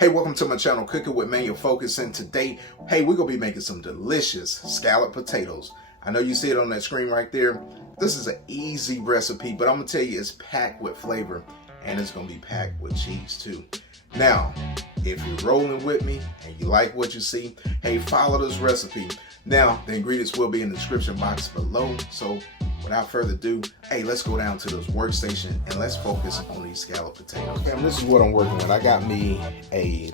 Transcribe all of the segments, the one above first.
Hey, welcome to my channel, Cooking with Manual Focus, and today, hey, we're gonna be making some delicious scalloped potatoes. I know you see it on that screen right there. This is an easy recipe, but I'm gonna tell you it's packed with flavor, and it's gonna be packed with cheese too. Now, if you're rolling with me and you like what you see, hey, follow this recipe. Now, the ingredients will be in the description box below, so without further ado, hey, let's go down to this workstation and let's focus on these scalloped potatoes. Fam, this is what I'm working with. I got me a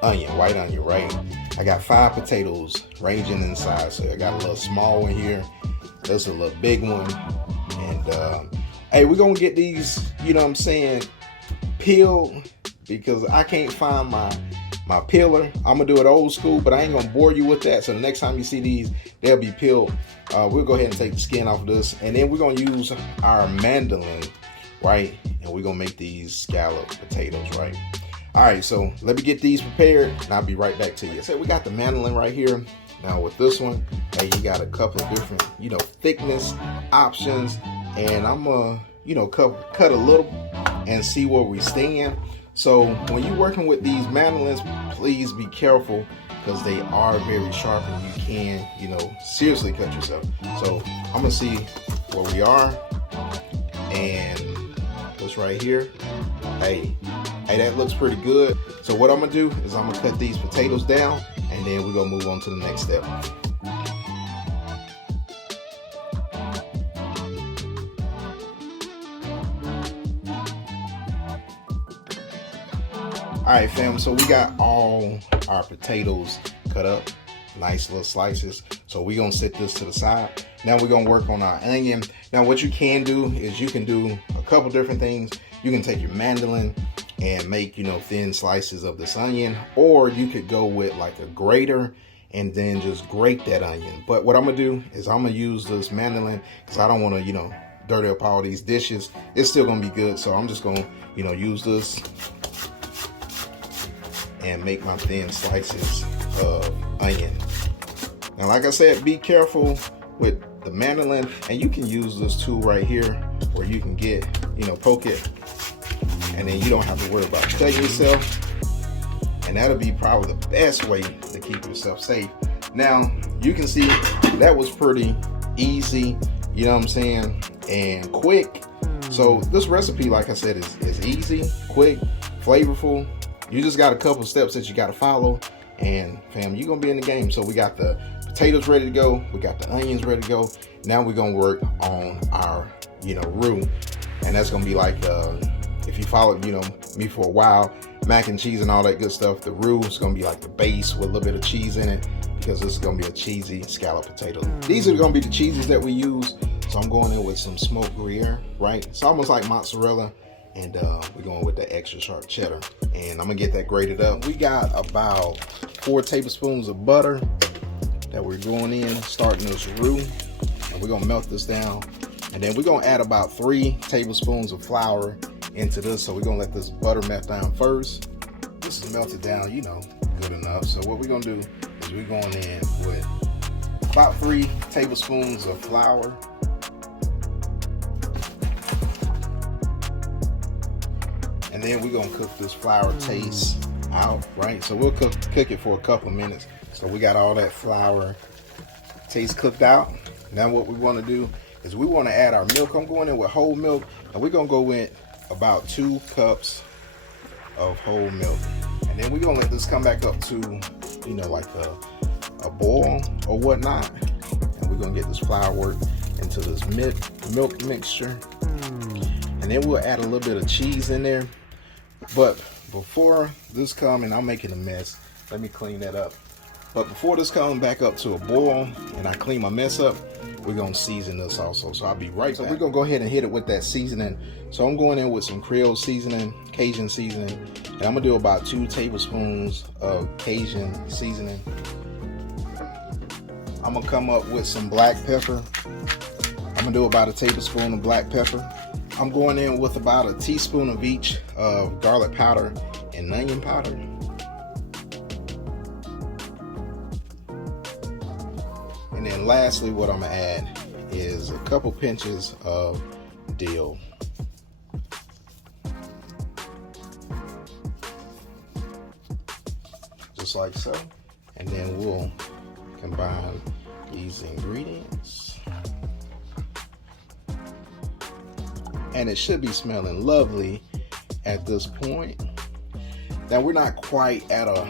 white onion, right? I got 5 potatoes ranging in size. So I got a little small one here. There's a little big one. And hey, we're gonna get these, you know what I'm saying, peeled, because I can't find my peeler. I'm gonna do it old school, but I ain't gonna bore you with that. So the next time you see these, they'll be peeled. We'll go ahead and take the skin off of this, and then we're gonna use our mandolin, right? And we're gonna make these scalloped potatoes, right? All right, so let me get these prepared, and I'll be right back to you. So we got the mandolin right here. Now with this one, hey, you got a couple of different, you know, thickness options, and I'm gonna, you know, cut a little and see where we stand. So when you're working with these mandolins, please be careful because they are very sharp and you can, you know, seriously cut yourself. So I'm gonna see where we are and what's right here. Hey, that looks pretty good. So what I'm gonna do is I'm gonna cut these potatoes down and then we're gonna move on to the next step. All right, fam, so we got all our potatoes cut up, nice little slices. So we're gonna set this to the side. Now we're gonna work on our onion. Now what you can do is you can do a couple different things. You can take your mandolin and make, you know, thin slices of this onion, or you could go with like a grater and then just grate that onion. But what I'm gonna do is I'm gonna use this mandolin because I don't wanna, you know, dirty up all these dishes. It's still gonna be good. So I'm just gonna, you know, use this and make my thin slices of onion. Now, like I said, be careful with the mandolin, and you can use this tool right here where you can get, you know, poke it, and then you don't have to worry about cutting yourself, and that'll be probably the best way to keep yourself safe. Now, you can see that was pretty easy, you know what I'm saying, and quick. So this recipe, like I said, is easy, quick, flavorful. You just got a couple steps that you got to follow, and fam, you're gonna be in the game. So we got the potatoes ready to go, we got the onions ready to go. Now we're gonna work on our, you know, roux, and that's gonna be like, if you followed, you know, me for a while, mac and cheese and all that good stuff, the roux is gonna be like the base with a little bit of cheese in it, because this is gonna be a cheesy scalloped potato. These are gonna be the cheeses that we use. So I'm going in with some smoked Gruyere, right? It's almost like mozzarella. And we're going with the extra sharp cheddar, and I'm gonna get that grated up. We got about 4 tablespoons of butter that we're going in, starting this roux, and we're gonna melt this down, and then we're gonna add about 3 tablespoons of flour into this. So we're gonna let this butter melt down first. This is melted down, you know, good enough. So what we're gonna do is we're going in with about 3 tablespoons of flour. And then we're gonna cook this flour taste out, right? So we'll cook it for a couple minutes. So we got all that flour taste cooked out. Now what we wanna do is we wanna add our milk. I'm going in with whole milk, and we're gonna go in about 2 cups of whole milk. And then we're gonna let this come back up to, you know, like a boil or whatnot. And we're gonna get this flour worked into this milk mixture. And then we'll add a little bit of cheese in there. But before this comes, and I'm making a mess, let me clean that up. But before this comes back up to a boil and I clean my mess up, we're gonna season this also. So I'll be right back. So we're gonna go ahead and hit it with that seasoning. So I'm going in with some Creole seasoning, Cajun seasoning, and I'm gonna do about 2 tablespoons of Cajun seasoning. I'm gonna come up with some black pepper. I'm gonna do about 1 tablespoon of black pepper. I'm going in with about 1 teaspoon of each of garlic powder and onion powder. And then lastly, what I'm gonna add is a couple pinches of dill. just like so. And then we'll combine these ingredients. And it should be smelling lovely at this point. Now we're not quite at a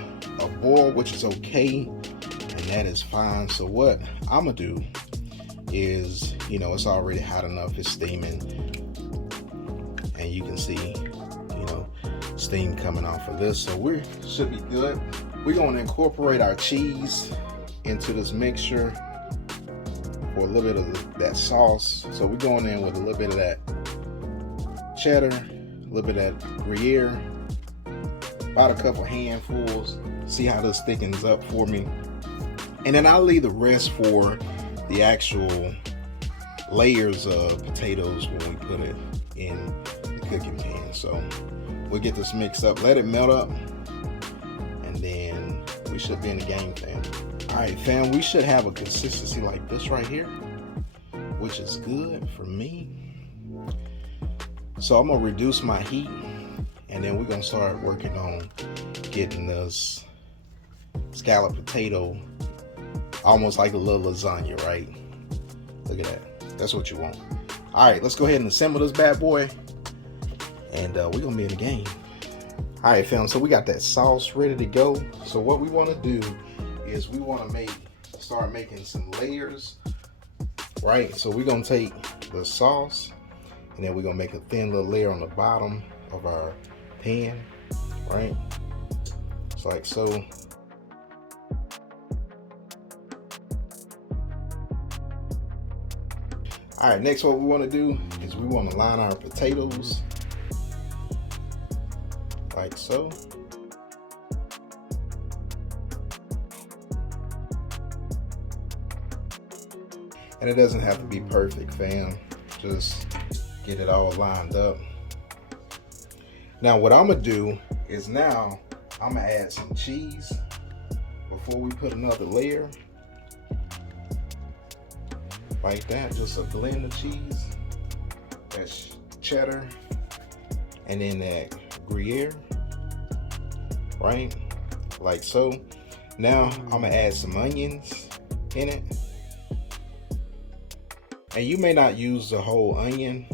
boil, which is okay, and that is fine. So what I'm gonna do is, you know, it's already hot enough, it's steaming, and you can see, you know, steam coming off of this, so we should be good. We're going to incorporate our cheese into this mixture for a little bit of that sauce. So we're going in with a little bit of that cheddar, a little bit of that Gruyere, about a couple handfuls. See how this thickens up for me, and then I'll leave the rest for the actual layers of potatoes when we put it in the cooking pan. So we'll get this mixed up, let it melt up, and then we should be in the game, fam. All right, fam, we should have a consistency like this right here, which is good for me. So I'm gonna reduce my heat, and then we're gonna start working on getting this scalloped potato almost like a little lasagna, right? Look at that. That's what you want. All right, let's go ahead and assemble this bad boy, and we're gonna be in the game. All right, fam, so we got that sauce ready to go. So what we want to do is we want to start making some layers, right? So we're gonna take the sauce, and then we're gonna make a thin little layer on the bottom of our pan, right? It's like so. All right, next what we want to do is we want to line our potatoes like so. And it doesn't have to be perfect, fam. Just get it all lined up. Now what I'm gonna do is now I'm gonna add some cheese before we put another layer. Like that, just a blend of cheese. That's cheddar, and then that Gruyere, right? Like so. Now I'm gonna add some onions in it. And you may not use the whole onion.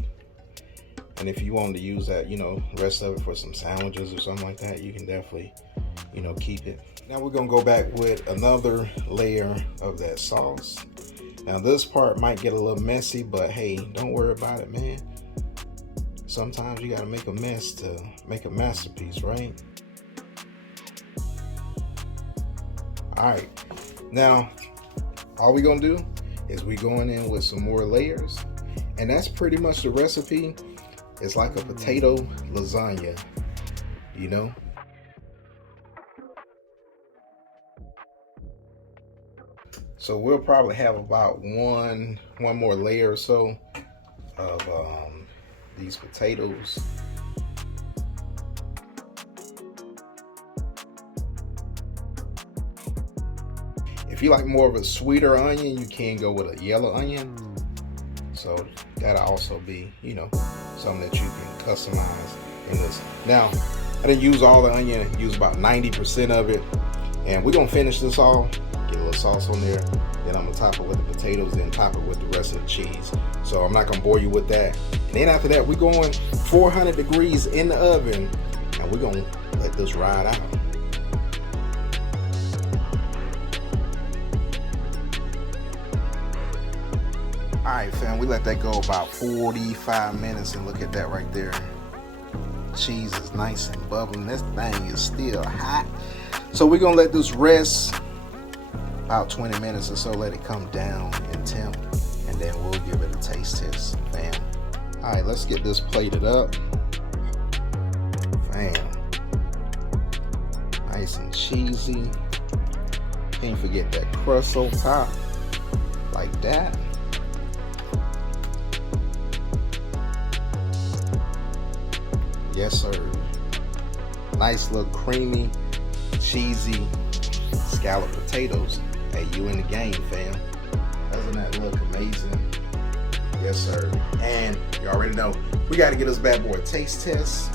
And if you want to use that, you know, rest of it for some sandwiches or something like that, you can definitely, you know, keep it. Now we're gonna go back with another layer of that sauce. Now this part might get a little messy, but hey, don't worry about it, man. Sometimes you gotta make a mess to make a masterpiece, right? All right, now all we're gonna do is we going in with some more layers, and that's pretty much the recipe. It's like a potato lasagna, you know? So we'll probably have about one more layer or so of these potatoes. If you like more of a sweeter onion, you can go with a yellow onion. So that'll also be, you know, something that you can customize in this. Now, I didn't use all the onion, I used about 90% of it. And we're gonna finish this all, get a little sauce on there. Then I'm gonna top it with the potatoes, then top it with the rest of the cheese. So I'm not gonna bore you with that. And then after that, we're going 400 degrees in the oven, and we're gonna let this ride out. All right, fam, we let that go about 45 minutes, and look at that right there. Cheese is nice and bubbling. This thing is still hot. So we're gonna let this rest about 20 minutes or so, let it come down in temp, and then we'll give it a taste test, fam. All right, let's get this plated up, fam. Nice and cheesy. Can't forget that crust on top, like that. Yes, sir. Nice little creamy, cheesy scalloped potatoes. Hey, you in the game, fam. Doesn't that look amazing? Yes, sir. And you already know, we got to get this bad boy a taste test.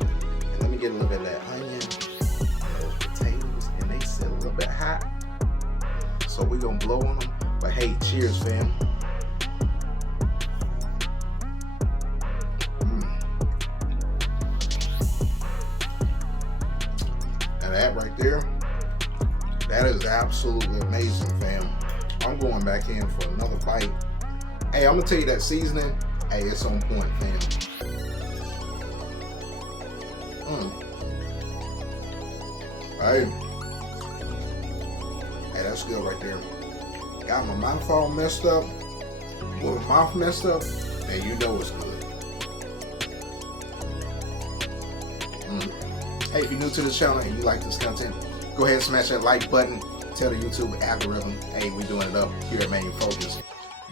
And let me get a little bit of that onion, those potatoes, and they so we're gonna blow on them. But hey, cheers, fam. And that right there, that is absolutely amazing, fam. I'm going back in for another bite. Hey, I'm gonna tell you that seasoning, hey, it's on point, fam. Hey, that's good right there. Got my mouth all messed up. With my mouth messed up, and you know it's good. Hey, if you're new to this channel and you like this content, go ahead and smash that like button. Tell the YouTube algorithm, hey, we're doing it up here at Main Focus.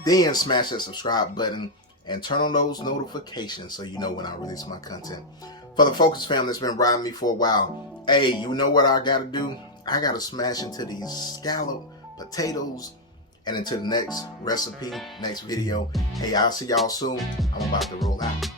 Then smash that subscribe button and turn on those notifications so you know when I release my content. For the Focus family that's been riding me for a while, hey, you know what I gotta do? I gotta smash into these scalloped potatoes and into the next recipe, next video. Hey, I'll see y'all soon. I'm about to roll out.